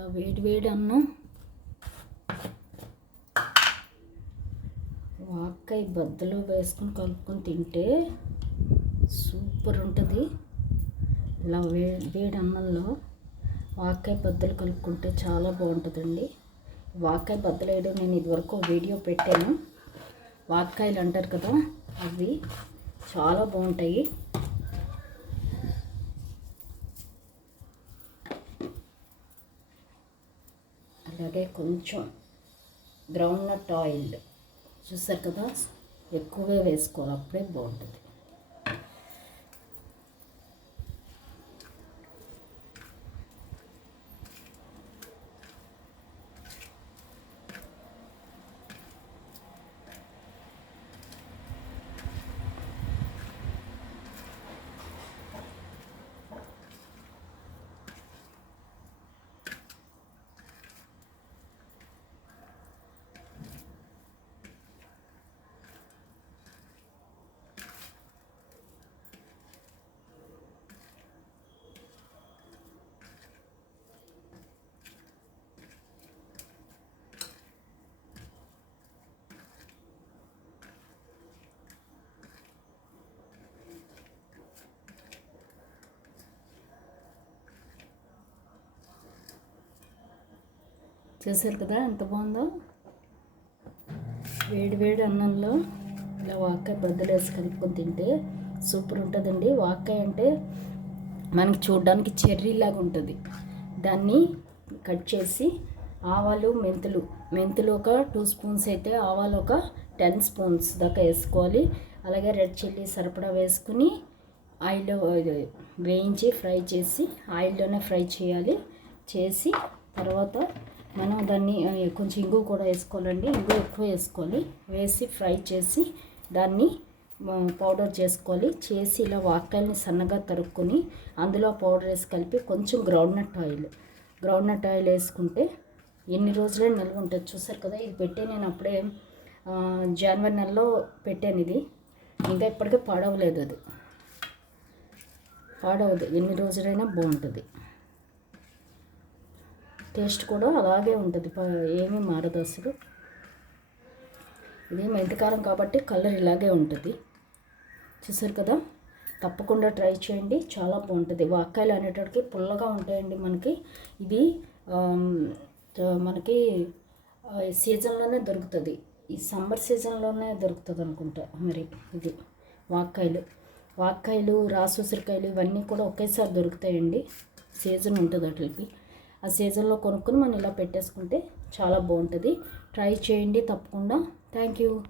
ఇలా వేడి వేడి అన్నం. వాక్కాయ బద్దలో వేసుకొని కలుపుకొని తింటే సూపర్ ఉంటుంది. ఇలా వే వేడి అన్నంలో వాక్కాయ బద్దలు కలుపుకుంటే చాలా బాగుంటుందండి. వాక్కాయ బద్దలు వేయడం నేను ఇదివరకు వీడియో పెట్టాను. వాక్కాయలు అంటారు కదా అవి చాలా బాగుంటాయి. అలాగే కొంచెం గ్రౌండ్ నట్ ఆయిల్ చూసారు కదా? ఎక్కువే వేసుకోవాలి. అప్పుడే బాగుంటుంది. చూసారు కదా ఎంత బాగుందో. వేడి వేడి అన్నంలో ఇలా వాకాయ బద్దలు వేసి కలుపుకొని తింటే సూపర్ ఉంటుందండి. వాకాయ అంటే మనకి చూడడానికి చెర్రీ లాగా ఉంటుంది. దాన్ని కట్ చేసి ఆవాలు మెంతులు మెంతులు ఒక టూ స్పూన్స్ అయితే ఆవాలు ఒక టెన్ స్పూన్స్ దాకా వేసుకోవాలి. అలాగే రెడ్ చిల్లీ సరిపడా వేసుకుని ఆయిల్లో వేయించి ఫ్రై చేసి ఆయిల్లోనే ఫ్రై చేయాలి. చేసి తర్వాత మనం దాన్ని కొంచెం ఇంగు కూడా వేసుకోవాలండి. ఇంగు ఎక్కువ వేసుకోవాలి. వేసి ఫ్రై చేసి దాన్ని పౌడర్ చేసుకోవాలి. చేసి ఇలా వాక్కాయల్ని సన్నగా తరుక్కొని అందులో పౌడర్ వేసి కలిపి కొంచెం గ్రౌండ్నట్ ఆయిల్ గ్రౌండ్నట్ ఆయిల్ వేసుకుంటే ఎన్ని రోజులే నిల్వ ఉంటుంది. చూసారు కదా ఇది పెట్టే నేను అప్పుడే జనవరి నెలలో పెట్టాను ఇది. ఇంకా ఇప్పటికే పాడవలేదు అది. పాడవదు. ఎన్ని రోజులైనా బాగుంటుంది. టేస్ట్ కూడా అలాగే ఉంటుంది. ప- ఏమీ మారదు అసలు. ఇది మెంతికారం కాబట్టి కలర్ ఇలాగే ఉంటుంది. చూసారు కదా? తప్పకుండా ట్రై చేయండి. చాలా బాగుంటుంది. వాక్కాయలు అనేటప్పటికి పుల్లగా ఉంటాయండి మనకి. ఇది మనకి సీజన్లోనే దొరుకుతుంది. ఈ సమ్మర్ సీజన్లోనే దొరుకుతుంది అనుకుంటా మరి ఇది వాక్కాయలు. వాక్కాయలు రాసూసరికాయలు ఇవన్నీ కూడా ఒకేసారి దొరుకుతాయండి. సీజన్ ఉంటుంది వాటికి. ఆ సీజన్లో కొనుక్కుని మనం ఇలా పెట్టేసుకుంటే చాలా బాగుంటుంది. ట్రై చేయండి తప్పకుండా. Thank you.